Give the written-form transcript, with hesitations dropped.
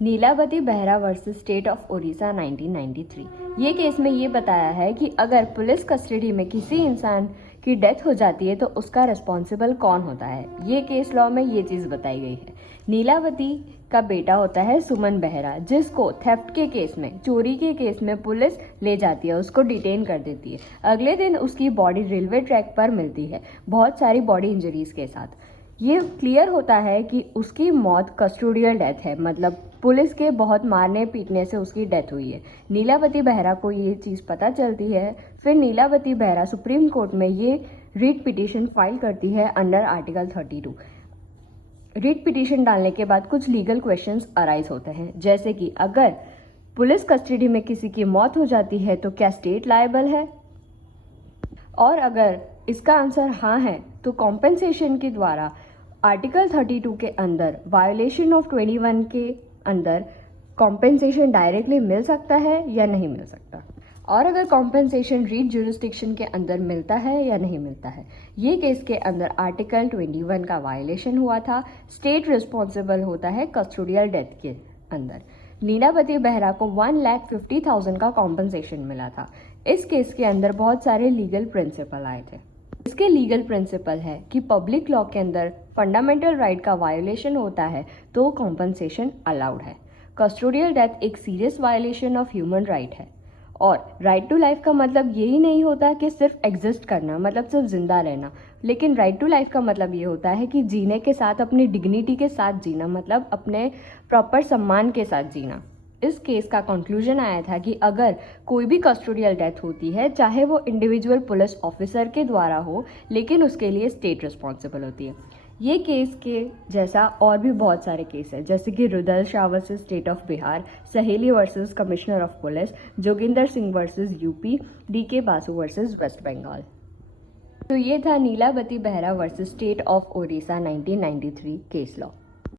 Nilavati Behera versus state of Odisha 1993। ये case में ये बताया है कि अगर पुलिस कस्टडी में किसी इंसान की डेथ हो जाती है तो उसका रिस्पॉन्सिबल कौन होता है। ये केस लॉ में ये चीज़ बताई गई है। नीलावती का बेटा होता है सुमन बेहरा, जिसको थेफ्ट के केस में, चोरी के केस में पुलिस ले जाती है, उसको डिटेन कर देती है। अगले दिन उसकी बॉडी रेलवे ट्रैक पर मिलती है, बहुत सारी बॉडी इंजरीज के साथ। ये क्लियर होता है कि उसकी मौत कस्टोडियल डेथ है, मतलब पुलिस के बहुत मारने पीटने से उसकी डेथ हुई है। नीलावती बेहरा को ये चीज़ पता चलती है। फिर नीलावती बेहरा सुप्रीम कोर्ट में ये रिट पिटीशन फाइल करती है अंडर आर्टिकल 32। रिट पिटीशन डालने के बाद कुछ लीगल क्वेश्चंस अराइज होते हैं, जैसे कि अगर पुलिस कस्टडी में किसी की मौत हो जाती है तो क्या स्टेट लायबल है, और अगर इसका आंसर हाँ है तो कॉम्पेंसेशन के द्वारा आर्टिकल 32 के अंदर वायोलेशन ऑफ 21 के अंदर कॉम्पेंसेशन डायरेक्टली मिल सकता है या नहीं मिल सकता, और अगर कॉम्पेंसेशन रीट ज्यूरिसडिक्शन के अंदर मिलता है या नहीं मिलता है। ये केस के अंदर आर्टिकल 21 का वायोलेशन हुआ था। स्टेट रिस्पॉन्सिबल होता है कस्टोडियल डेथ के अंदर। नीलावती बेहरा को 1,50,000 का कॉम्पेंसेशन मिला था। इस केस के अंदर बहुत सारे लीगल प्रिंसिपल आए थे। इसके लीगल प्रिंसिपल है कि पब्लिक लॉ के अंदर फंडामेंटल राइट का वायोलेशन होता है तो कॉम्पेंसेशन अलाउड है। कस्टोडियल डेथ एक serious violation of human right है, और राइट टू लाइफ का मतलब यही नहीं होता कि सिर्फ एग्जिस्ट करना, मतलब सिर्फ जिंदा रहना, लेकिन राइट टू लाइफ का मतलब ये होता है कि जीने के साथ अपनी डिग्निटी के साथ जीना, मतलब अपने प्रॉपर सम्मान के साथ जीना। इस केस का कंक्लूजन आया था कि अगर कोई भी कस्टोडियल डेथ होती है, चाहे वो इंडिविजुअल पुलिस ऑफिसर के द्वारा हो, लेकिन उसके लिए स्टेट रिस्पॉन्सिबल होती है। ये केस के जैसा और भी बहुत सारे केस है, जैसे कि Rudal Shah versus state of Bihar, Saheli versus commissioner of police, Joginder Singh versus UP, DK Basu versus West Bengal. तो ये था Nilabati Behera versus state of Odisha 1993 case law.